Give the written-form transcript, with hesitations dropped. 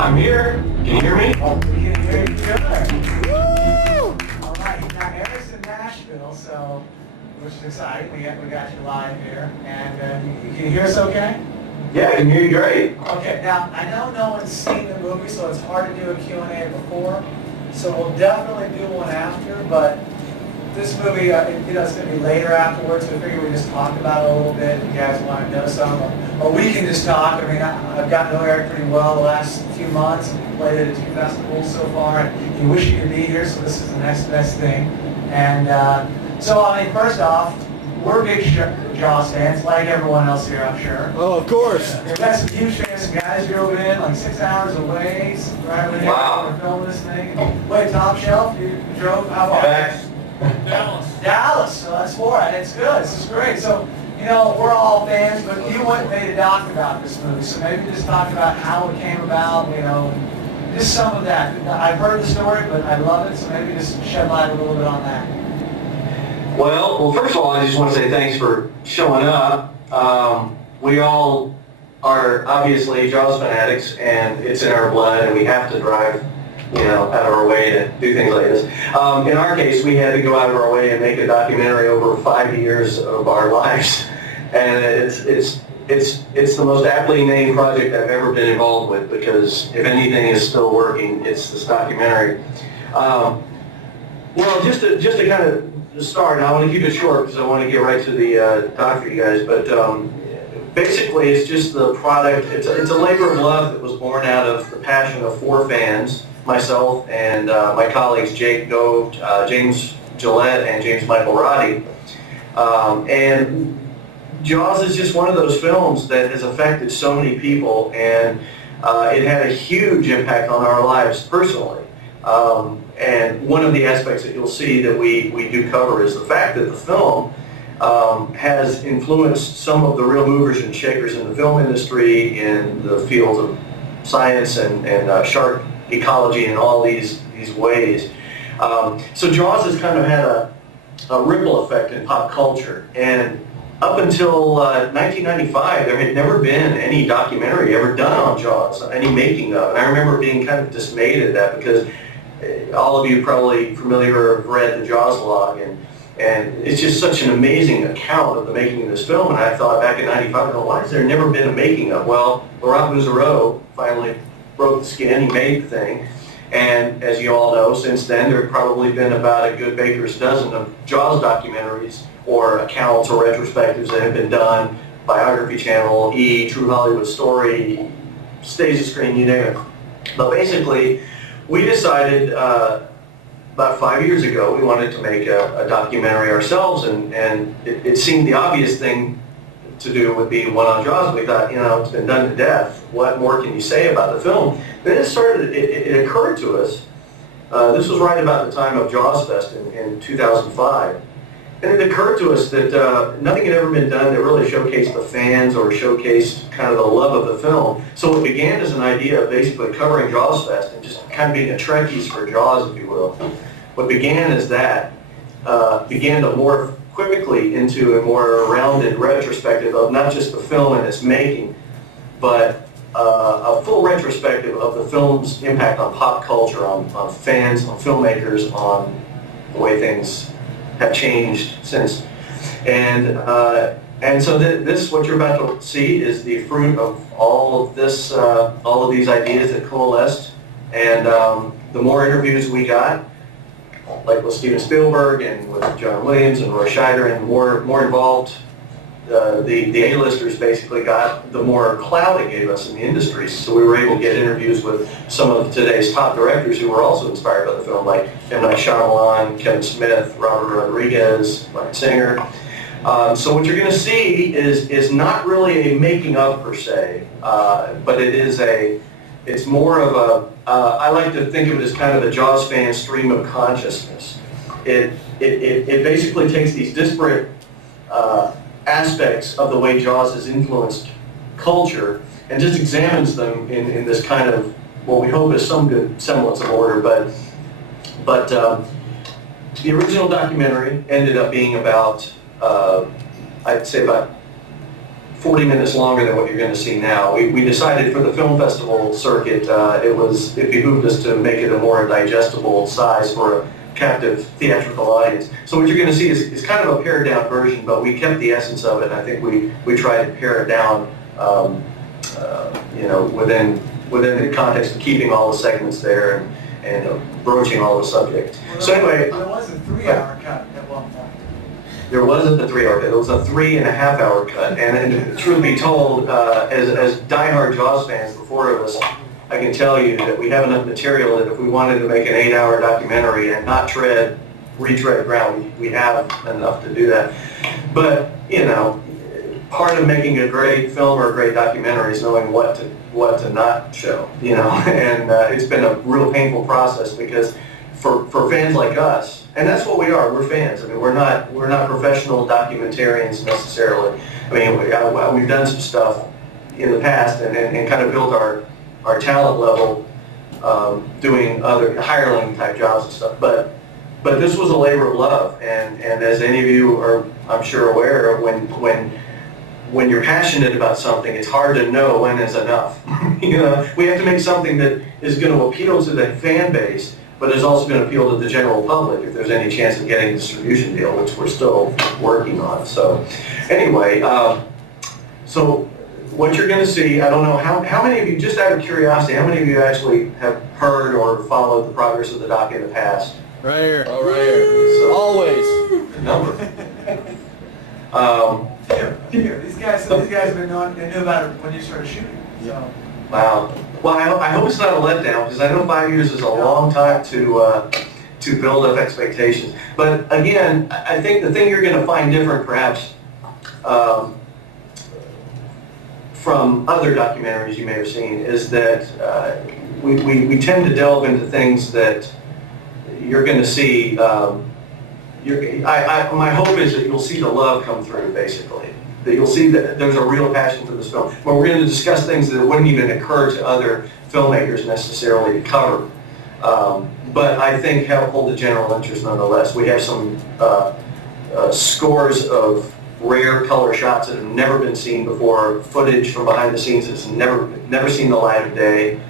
I'm here. Can you hear me? Oh, we can hear you good. Woo! All right, now Erik's in Nashville, so which is exciting. We got you live here, and you can hear us okay? Yeah, I can hear you great. Okay, now I know no one's seen the movie, so it's hard to do a Q&A before. So we'll definitely do one after, but this movie, it's going to be later afterwards, so we figured we'd just talk about it a little bit if you guys want to know some, or we can just talk. I mean, I've gotten to know Erik pretty well the last few months. We've played at 2 festivals so far, and he wished he could be here, so this is the next best thing. And so, I mean, first off, we're big Jaws fans, like everyone else here, I'm sure. Oh, of course. We've got some huge fans, some guys drove in, like 6 hours away, right when Wow. we're filming this thing. Wait, top shelf, you drove, how far? Back. Dallas, so that's 4. It's good. This is great. So, we're all fans, but you went and made a doc about this movie. So maybe just talk about how it came about, just some of that. I've heard the story, but I love it, so maybe just shed light a little bit on that. Well, first of all, I just want to say thanks for showing up. We all are obviously Jaws fanatics, and it's in our blood, and we have to drive, out of our way to do things like this. In our case, we had to go out of our way and make a documentary over 5 years of our lives, and it's the most aptly named project I've ever been involved with, because if anything is still working, it's this documentary. Well, just to kind of start, and I want to keep it short because I want to get right to the doc for you guys, but basically it's just the product, it's a labor of love that was born out of the passion of 4 fans, myself and my colleagues Jake Dove, James Gillette, and James Michael Roddy. And Jaws is just one of those films that has affected so many people, and it had a huge impact on our lives personally. And one of the aspects that you'll see that we do cover is the fact that the film has influenced some of the real movers and shakers in the film industry, in the fields of science and shark ecology and all these ways. So Jaws has kind of had a ripple effect in pop culture. And up until 1995, there had never been any documentary ever done on Jaws, any making of. And I remember being kind of dismayed at that, because all of you probably familiar or have read the Jaws log, and it's just such an amazing account of the making of this film. And I thought back in '95, why has there never been a making of? Well, Laurent Bouzereau finally broke the skin. He made the thing, and as you all know, since then there have probably been about a good baker's dozen of Jaws documentaries or accounts or retrospectives that have been done. Biography Channel, E!, True Hollywood Story, Stage the Screen, you name it. But basically, we decided about 5 years ago we wanted to make a documentary ourselves, and it seemed the obvious thing to do would be one on Jaws. We thought, it's been done to death. What more can you say about the film? Then it occurred to us, this was right about the time of Jaws Fest in 2005, and it occurred to us that nothing had ever been done that really showcased the fans or showcased kind of the love of the film. So it began as an idea of basically covering Jaws Fest and just kind of being a Trekkies for Jaws, if you will. What began as that began to morph quickly into a more rounded retrospective of not just the film and its making, but a full retrospective of the film's impact on pop culture, on fans, on filmmakers, on the way things have changed since. And so this, what you're about to see, is the fruit of all of this, all of these ideas that coalesced. And the more interviews we got, like with Steven Spielberg and with John Williams and Roy Scheider, and more involved the A-listers basically got, the more clout it gave us in the industry. So we were able to get interviews with some of today's top directors who were also inspired by the film, like M. Night Shyamalan, Kevin Smith, Robert Rodriguez, Bryan Singer. So what you're going to see is not really a making of per se, but it's more of a, I like to think of it as kind of a Jaws fan stream of consciousness. It basically takes these disparate aspects of the way Jaws has influenced culture and just examines them in this kind of, what we hope is some good semblance of order. But the original documentary ended up being about, I'd say about 40 minutes longer than what you're going to see now. We decided for the film festival circuit, it behooved us to make it a more digestible size for a captive theatrical audience. So what you're going to see is kind of a pared down version, but we kept the essence of it. And I think we tried to pare it down, within the context of keeping all the segments there and broaching all the subjects. Well, so anyway, there was a 3-hour cut at one point. There wasn't a 3-hour cut. It was a 3.5-hour cut. And truth be told, as diehard Jaws fans, the four of us, I can tell you that we have enough material that if we wanted to make an 8-hour documentary and not retread ground, we have enough to do that. But, part of making a great film or a great documentary is knowing what to not show, and it's been a real painful process because for fans like us, and that's what we are, we're fans. I mean, we're not professional documentarians necessarily. I mean, we've done some stuff in the past and kind of built our talent level doing other hireling type jobs and stuff, but this was a labor of love, and as any of you are, I'm sure, aware of, when you're passionate about something, it's hard to know when is enough. We have to make something that is going to appeal to the fan base, but is also going to appeal to the general public if there's any chance of getting a distribution deal, which we're still working on. So anyway, so what you're going to see, I don't know, how many of you, just out of curiosity, how many of you actually have heard or followed the progress of the doc in the past? Right here. Oh, right here. So, always. Number. Here. These guys have been knowing, they knew about it when you started shooting. So. Wow. Well, I hope it's not a letdown, because I know 5 years is a long time to build up expectations. But again, I think the thing you're going to find different, perhaps, from other documentaries you may have seen, is that we tend to delve into things that you're going to see. My hope is that you'll see the love come through, basically. That you'll see that there's a real passion for this film. But we're going to discuss things that wouldn't even occur to other filmmakers necessarily to cover. But I think hold the general interest nonetheless. We have some scores of rare color shots that have never been seen before, footage from behind the scenes that's never seen the light of day.